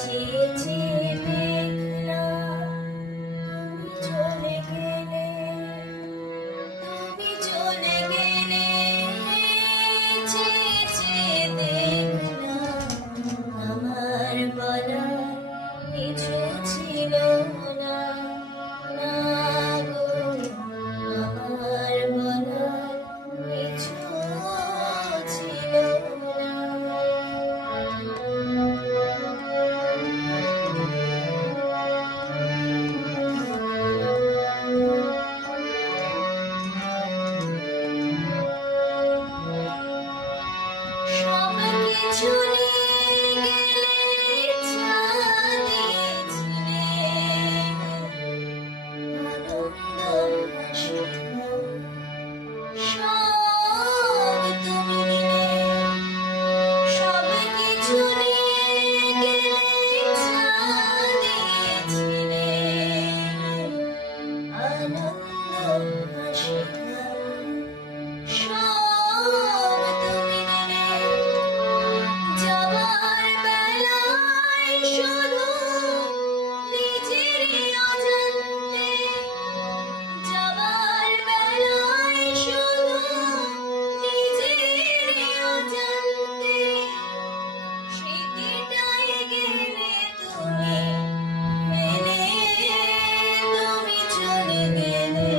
চেয়ে চেয়ে দেখলাম তুমি চলে গেলে, তুমি চলে গেলে। চেয়ে চেয়ে দেখলাম আমার বলার কিছু ছিল না, না গো, আমার বলার কিছু ছিল না। সব কিছু নিয়ে গেলে চাঁদে ছিলে, আনন্দ হাসি সব তুমি নিলে। সব কিছু নিয়ে গেলে চাঁদে ছিলে, আনন্দ হাসি সব তুমি নিলে। যাবার বেলায় শুধু নিজেরই অজান্তে, যাবার বেলায় শুধু নিজেরই অজান্তে স্মৃতিটাই গেলে তুমি ফেলে, তুমি চলে গেলে।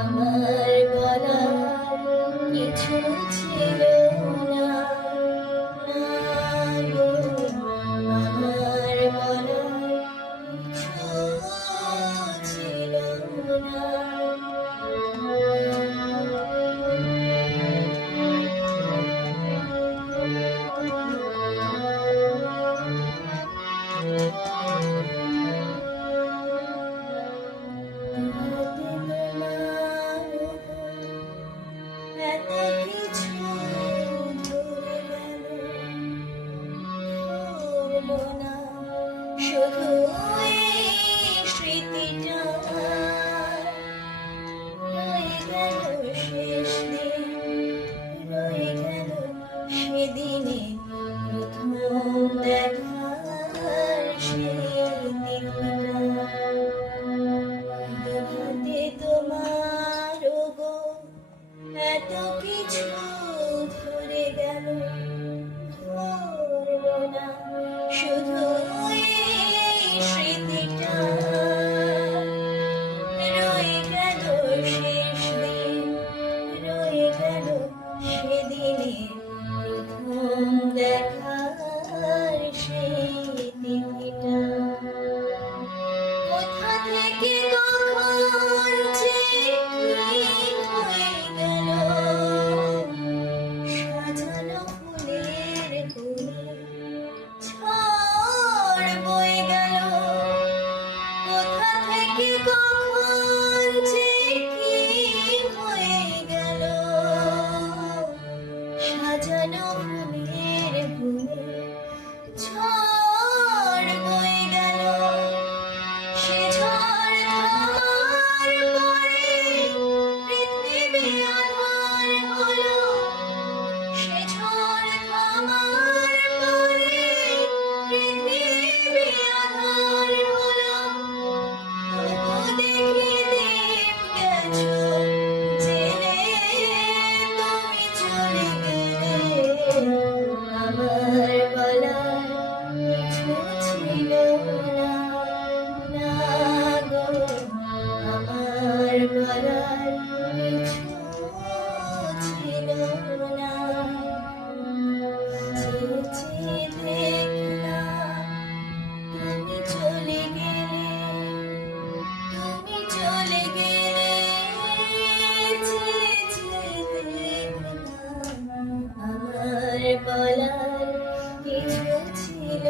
আমার বলার কিছু ছিল না, না গো, আমার বলার কিছু ছিল না। এত কিছু ধরে গেল, ভুলবো না শুধু এই স্মৃতিটা। রয়ে গেল শেষ দিন, রয়ে গেল সেদিনে প্রথম দেখার সেই দিনটা। দুহাতে তোমার গো এত কিছু ধরে গেল, ধরলো না শুধু এই স্মৃতিটা। রয়ে গেল শেষ দিন, রয়ে গেল সেদিনে প্রথম দেখার সেই দিনটা। কোথা থেকে কখন যে কি হয়ে গেল, সাজানো ফুলের কুলে ঝড় বয়ে গেল। কোথা থেকে কখন যে কি হয়ে গেল, সাজানো ফুলের কুলে ঝড় বয়ে গেল। সে ঝড় থামার পরে পৃথিবী আঁধার হলো, সে ঝড় থামার পরে পৃথিবী আঁধার হলো। তবু দেখি দীপ গেছো জেলে, তুমি চলে গেলে। আমার বলার কিছু ছিল না, না গো, আমার বলার কিছু ছিল না। চেয়ে চেয়ে দেখলাম তুমি চলে গেলে, তুমি চলে গেলে। চেয়ে চেয়ে দেখলাম আমার বলার কিছু ছিল